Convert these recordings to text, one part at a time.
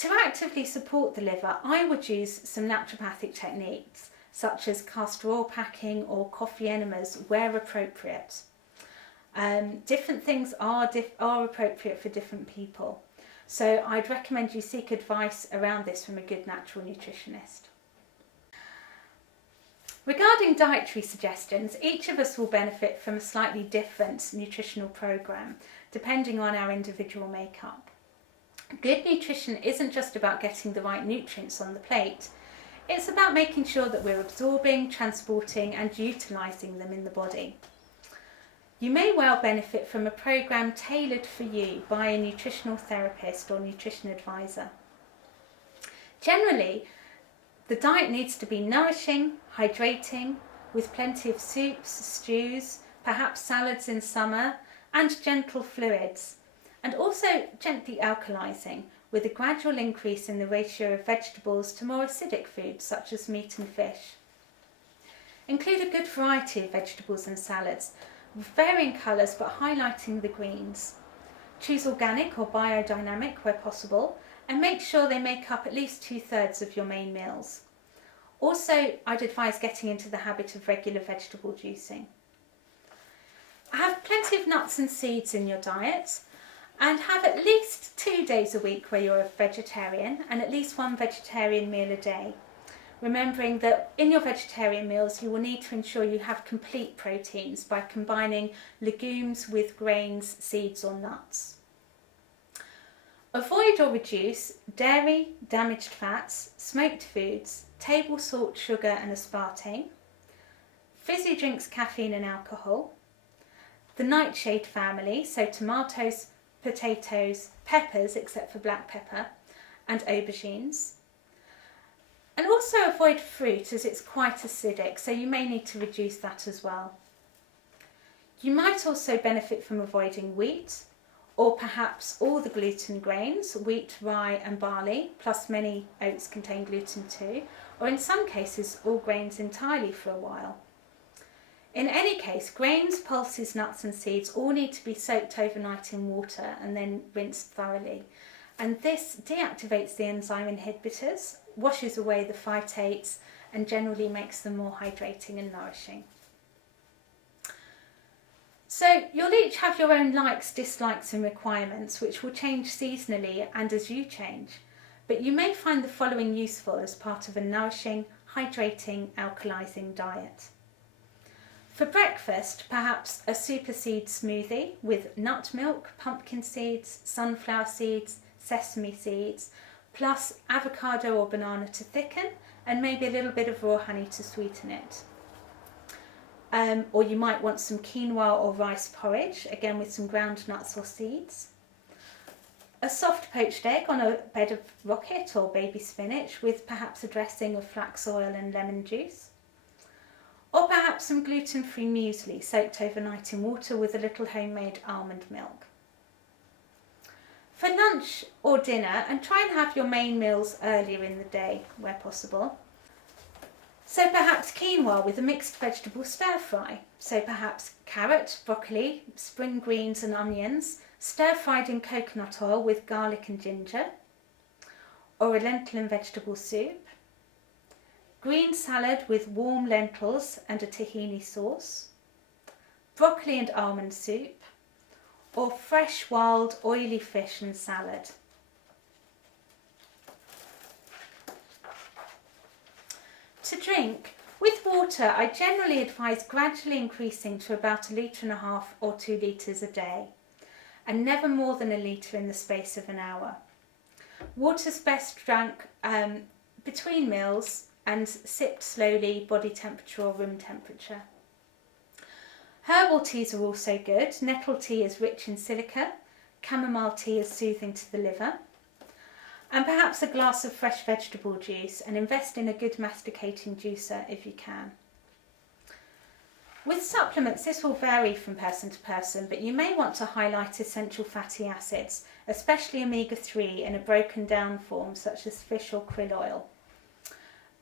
To actively support the liver, I would use some naturopathic techniques such as castor oil packing or coffee enemas where appropriate. Different things are appropriate for different people, so I'd recommend you seek advice around this from a good natural nutritionist. Regarding dietary suggestions, each of us will benefit from a slightly different nutritional programme depending on our individual makeup. Good nutrition isn't just about getting the right nutrients on the plate, it's about making sure that we're absorbing, transporting and utilising them in the body. You may well benefit from a programme tailored for you by a nutritional therapist or nutrition advisor. Generally, the diet needs to be nourishing, hydrating, with plenty of soups, stews, perhaps salads in summer, and gentle fluids, and also gently alkalising, with a gradual increase in the ratio of vegetables to more acidic foods such as meat and fish. Include a good variety of vegetables and salads, with varying colours but highlighting the greens. Choose organic or biodynamic where possible, and make sure they make up at least 2/3 of your main meals. Also, I'd advise getting into the habit of regular vegetable juicing. Have plenty of nuts and seeds in your diet, and have at least 2 days a week where you're a vegetarian and at least 1 vegetarian meal a day. Remembering that in your vegetarian meals you will need to ensure you have complete proteins by combining legumes with grains, seeds or nuts. Avoid or reduce dairy, damaged fats, smoked foods, table salt, sugar and aspartame, fizzy drinks, caffeine and alcohol, the nightshade family, so tomatoes, potatoes, peppers except for black pepper, and aubergines. And also avoid fruit as it's quite acidic, so you may need to reduce that as well. You might also benefit from avoiding wheat, or perhaps all the gluten grains, wheat, rye and barley, plus many oats contain gluten too, or in some cases all grains entirely for a while. In any case, grains, pulses, nuts and seeds all need to be soaked overnight in water and then rinsed thoroughly. And this deactivates the enzyme inhibitors, washes away the phytates and generally makes them more hydrating and nourishing. So you'll each have your own likes, dislikes and requirements which will change seasonally and as you change, but you may find the following useful as part of a nourishing, hydrating, alkalising diet. For breakfast, perhaps a super seed smoothie with nut milk, pumpkin seeds, sunflower seeds, sesame seeds, plus avocado or banana to thicken, and maybe a little bit of raw honey to sweeten it. Or you might want some quinoa or rice porridge, again with some ground nuts or seeds. A soft poached egg on a bed of rocket or baby spinach with perhaps a dressing of flax oil and lemon juice. Or perhaps some gluten-free muesli soaked overnight in water with a little homemade almond milk. For lunch or dinner, and try and have your main meals earlier in the day where possible. So perhaps quinoa with a mixed vegetable stir fry. So perhaps carrot, broccoli, spring greens and onions, stir fried in coconut oil with garlic and ginger. Or a lentil and vegetable soup. Green salad with warm lentils and a tahini sauce. Broccoli and almond soup. Or fresh wild oily fish and salad. To drink, with water I generally advise gradually increasing to about 1.5 litres or 2 litres a day, and never more than 1 litre in the space of an hour. Water's best drank between meals and sipped slowly, body temperature or room temperature. Herbal teas are also good. Nettle tea is rich in silica, chamomile tea is soothing to the liver, and perhaps a glass of fresh vegetable juice, and invest in a good masticating juicer if you can. With supplements, this will vary from person to person, but you may want to highlight essential fatty acids, especially omega-3 in a broken down form such as fish or krill oil,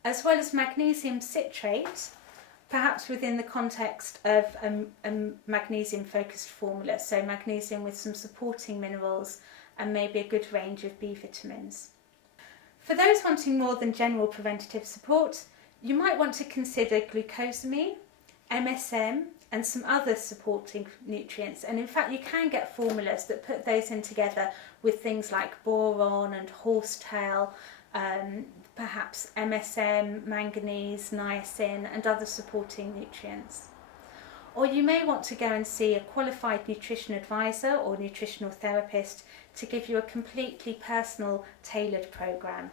as well as magnesium citrate, perhaps within the context of a magnesium focused formula, so magnesium with some supporting minerals and maybe a good range of B vitamins. For those wanting more than general preventative support, you might want to consider glucosamine, MSM, and some other supporting nutrients. And in fact, you can get formulas that put those in together with things like boron and horsetail, perhaps MSM, manganese, niacin, and other supporting nutrients. Or you may want to go and see a qualified nutrition advisor or nutritional therapist to give you a completely personal, tailored programme.